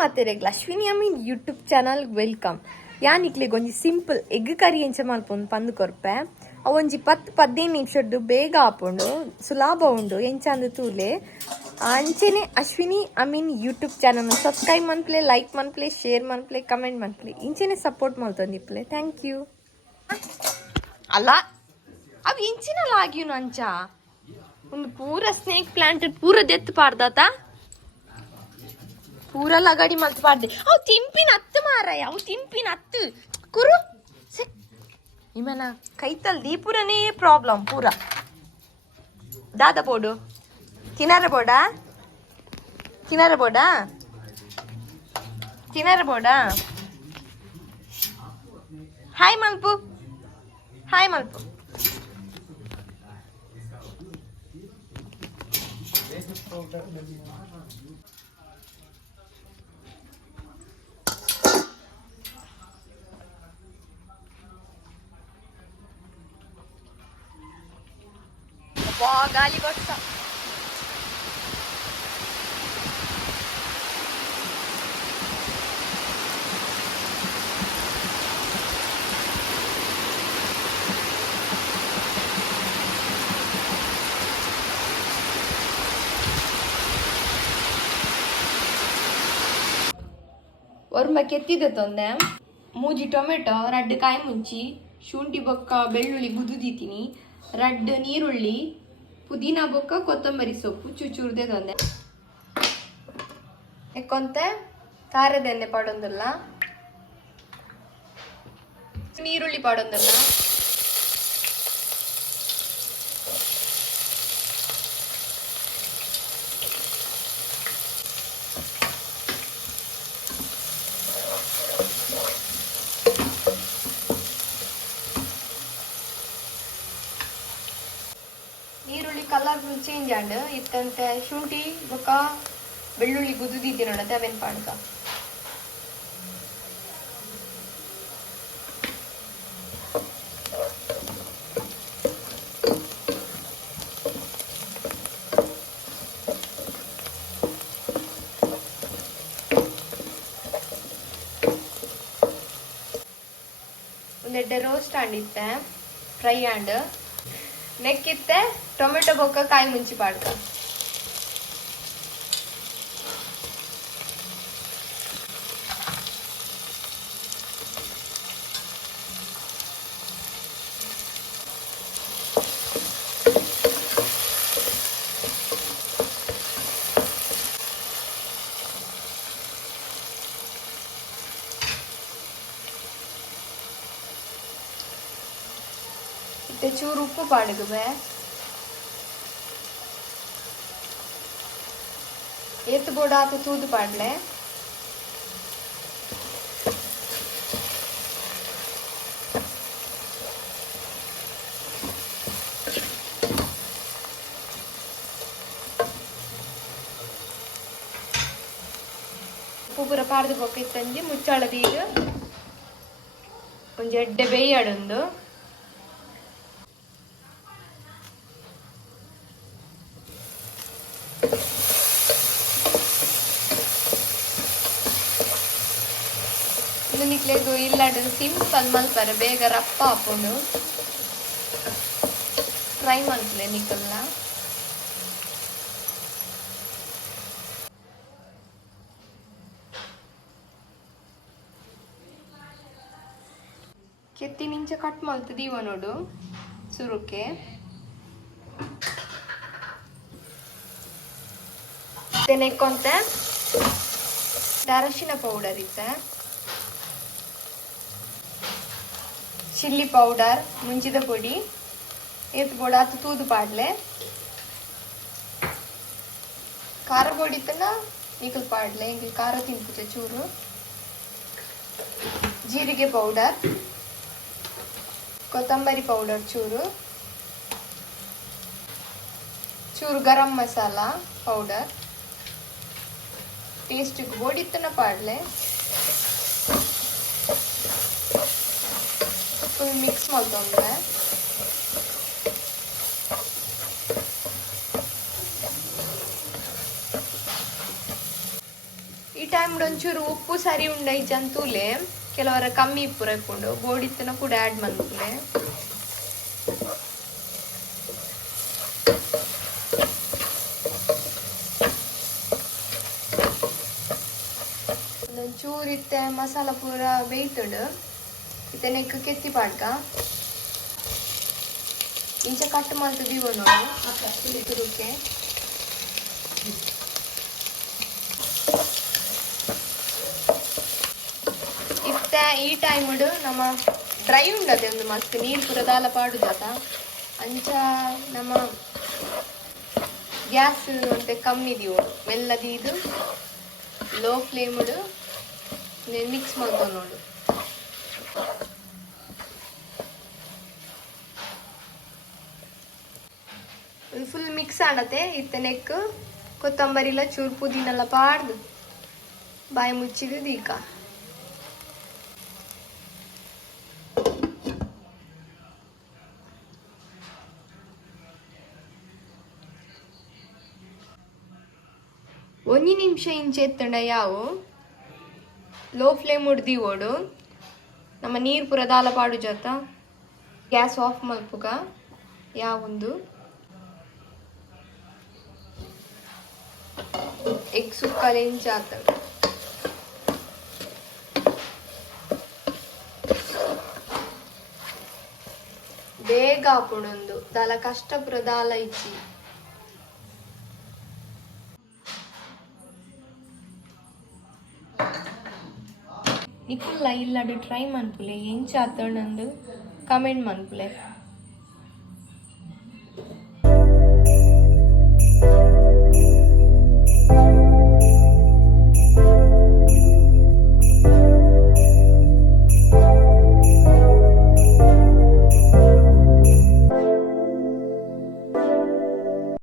ಮಾತೆರೆಗ್ಲ Ashwini ಅಮ್ಮೀನ್ YouTube channel welcome. ಯಾನ್ ಇಕ್ಲೆಗ್ ಒಂಜಿ simple egg curry ಎಂಚ ಮಲ್ಪೊಂದು ಪಂದ್ ಕೊರ್ಪೆ. ಅವೊಂಜಿ 10-15 ನಿಮಿಷದ್ದು ಬೇಗ ಆಪುಂಡು, ಸುಲಭ ಉಂಡು ಎಂಚಾಂದು ತೂಲೆ. ಅಂಚೆನೆ Ashwini Amin YouTube channel subscribe ಮನ್ಪ್ಲೆ, ಲೈಕ್ ಮನ್ಪ್ಲೆ, ಶೇರ್ ಮನ್ಪ್ಲೆ, ಕಮೆಂಟ್ ಮನ್ಪ್ಲೆ, ಇಂಚೆನೆ ಸಪೋರ್ಟ್ ಮಲ್ತೊಂದಿಪ್ಲೆ. Thank you. ಅಲ್ಲ ಅವು ಇಂಚಿನಲ್ಲ ಆಗ್ಯೂನು ಅಂಚ ಒಂದು ಪೂರ ಸ್ನೇಕ್ ಪ್ಲಾಂಟ್ ಪೂರ ದೆತ್ತು ಪಾಡ್ದಾತ ಪೂರ ಲಗಾಡಿ ಮಲ್ತು ಪಾಡ್ದೆ. ಅವು ತಿಂಪಿನ ಹತ್ತು ಮಾರಾಯ, ಅವು ತಿಂಪಿನ ಹತ್ತು ಕುರು ಇಮನ ಕೈತಲ್ ದೀಪುರನೇ ಪ್ರಾಬ್ಲಮ್ ಪೂರ. ದಾದ ಬೋಡು ತಿನ್ನಾರ ಬೋಡಾ ತಿನ್ನಾರ ಬೋಡಾ ತಿನ್ನಾರ ಬೋಡಾ. Hi ಮಲ್ಪು, hi ಮಲ್ಪು. ಗಾಳಿ ಬರ್ತಾ ಒರ್ಮ ಕೆತ್ತಿದೆ ತೊಂದೆ. ಮೂಜಿ ಟೊಮೆಟೊ, ರಡ್ಡು ಕಾಯಿ ಮುಂಚಿ, ಶುಂಠಿ ಬೊಕ್ಕ ಬೆಳ್ಳುಳ್ಳಿ ಗುದುದೀತೀನಿ, ರಡ್ಡು ನೀರುಳ್ಳಿ, ಪುದೀನ ಬೊಕ್ಕ ಕೊತ್ತಂಬರಿ ಸೊಪ್ಪು ಚೂಚೂರ್ದೆ ತೊಂದೆ. ಎಕ್ಕೊಂತೆ ಖಾರದೆಂದೆ ಪಾಡೊಂದಲ್ಲ, ನೀರುಳ್ಳಿ ಪಾಡೊಂದಲ್ಲ. ನೀರುಳ್ಳಿ ಕಲರ್ ಚೇಂಜ್ ಆಂಡ್ ಇತ್ತಂತೆ ಶುಂಠಿ ಬೊಕ್ಕ ಬೆಳ್ಳುಳ್ಳಿ ಗುದುದೀತಿ ನೋಡತ್ತೆ ಅವೇನ್ ಪಾಡ್ಕ. ಒಂದೆಡ್ಡೆ ರೋಸ್ಟ್ ಆಂಡಿತ್ತೆ ಫ್ರೈ ಆಂಡ್ ನೆಕ್ಕಿತ್ತೆ ಟೊಮೆಟೊ ಬೊಕ್ಕ ಕಾಯಿ ಮುಂಚಿ ಪಾಡ್ಕ. ಚೂರು ಉಪ್ಪು ಪಾಡುವೆ, ಎತ್ತು ಬೋಡ ಆತು ತೂದು ಪಾಡ್ಲೆ. ಉಪ್ಪು ಪೂರ ಪಾಡ್ದು ಬೊಕ್ಕ ಇತ್ತಂಜಿ ಮುಚ್ಚಾಳದೀಗ ಒಂಜಿ ಎಡ್ಡೆ ಬೇಯಾಡೊಂದು. ನಿಕ್ಲೆದು ಇಲ್ಲಾಂಡ್ ಸಿಂಪಲ್ ಮಲ್ಪರೆ ಬೇಗ ರಪ್ಪ ಹಾಕೊಂಡು ಫ್ರೈ ಮಲ್ಪಲೆ ನಿಕ್ಕಲ್ಲ. ಕೆತ್ತಿ ನಿಂಚ ಕಟ್ ಮಲ್ತದೀವ ನೋಡು ಸುರುಕೆ. ನೆಕ್ಕೊಂತೆ ಅರಶಿನ ಪೌಡರ್ ಇತ್ತೆ, ಚಿಲ್ಲಿ ಪೌಡರ್ ಮುಂಚಿದ ಪೊಡಿ, ಎತ್ತು ಬೋಡ ಆತು ತೂದು ಪಾಡ್ಲೆ. ಖಾರ ಪೊಡಿ ಇತ್ತನ ಈಗಲ್ ಪಾಡ್ಲೆ, ಈಗ ಖಾರ ತಿನ್ಪುಜೆ ಚೂರು. ಜೀರಿಗೆ ಪೌಡರ್, ಕೊತ್ತಂಬರಿ ಪೌಡರ್ ಚೂರು, ಚೂರು ಗರಂ ಮಸಾಲ ಪೌಡರ್, ಟೇಸ್ಟ್ ಬೋಡಿ ಇತ್ತನ ಪಾಡ್ಲೆ. ಫುಲ್ ಮಿಕ್ಸ್ ಮಾಡ್ಕೊಂಡ್ರೆ ಈ ಟೈಮ್ ಟೈಮ್ ಒಂಚೂರು ಉಪ್ಪು ಸರಿ ಉಂಡ ಜಂತೂಲೆ ಕೆಲವರ ಕಮ್ಮಿ ಇಪ್ಪುರ ಇಪ್ಪುಂಡು ಬೋಡಿತ್ತನ ಕೂಡ ಆ್ಯಡ್ ಮಾಡ್ತುಲೆ. ಒಂಚೂರು ಇತ್ತೆ ಮಸಾಲ ಪೂರ ಬೇಯ್ತುಂಡು ಇತ್ತೆ ನೆಕ್ ಕೆತ್ತಿ ಪಾಡ್ಕ ಇಂಚ ಕಟ್ ಮಾಡ್ತು ದೀವೋಡು ತುರುಕೆ ಇತ್ತೆ ಈ ಟೈಮ್ ನಮ್ಮ ಡ್ರೈ ಉಂಡದೆ ಒಂದು ಮಸ್ತ್ ನೀರು ಪೂರ ದಾಲ ಪಾಡುದಾತ ಅಂಚ ನಮ್ಮ ಗ್ಯಾಸ್ ಅಂತೆ ಕಮ್ಮಿ ದೀವೋಡು ಮೆಲ್ಲದಿ ಇದು ಲೋ ಫ್ಲೇಮ್ ಮಿಕ್ಸ್ ಮಾಡ್ತವ ನೋಡು. ಫುಲ್ ಮಿಕ್ಸ್ ಆಡತ್ತೆ ಇತ್ತನೆಕ್ ಕೊತ್ತಂಬರಿಲ ಚೂರು ಪುದೀನೆಲ್ಲ ಪಾಡ್ದು ಬಾಯಿ ಮುಚ್ಚಿದು ದೀಕ ಒಂಜಿ ನಿಮಿಷ ಇಂಚೆ ಎತ್ತಂಡ ಯಾವು ಲೋ ಫ್ಲೇಮ್ ಉಡ್ದೀವೋಡು ನಮ್ಮ ನೀರು ಪೂರ ದಾಲ ಪಾಡು ಜೊತ ಗ್ಯಾಸ್ ಆಫ್ ಮಲ್ಪುಗ ಯಾವೊಂದು ಎಗ್ ಸುಕ್ಕಲ ಇಂಚ ಆತ ಬೇಗ ಹಾಪುಡೊಂದು ದಾಲ ಕಷ್ಟ ಪುರ ದಾಲ ಇಚ್ಚಿ ನಿಕ್ಕುಲ್ಲ ಇಲ್ಲಡು ಟ್ರೈ ಮನ್ಪುಲೆ ಎಂಚ ಆತಂಡು ಕಮೆಂಟ್ ಮನ್ಪುಲೆ.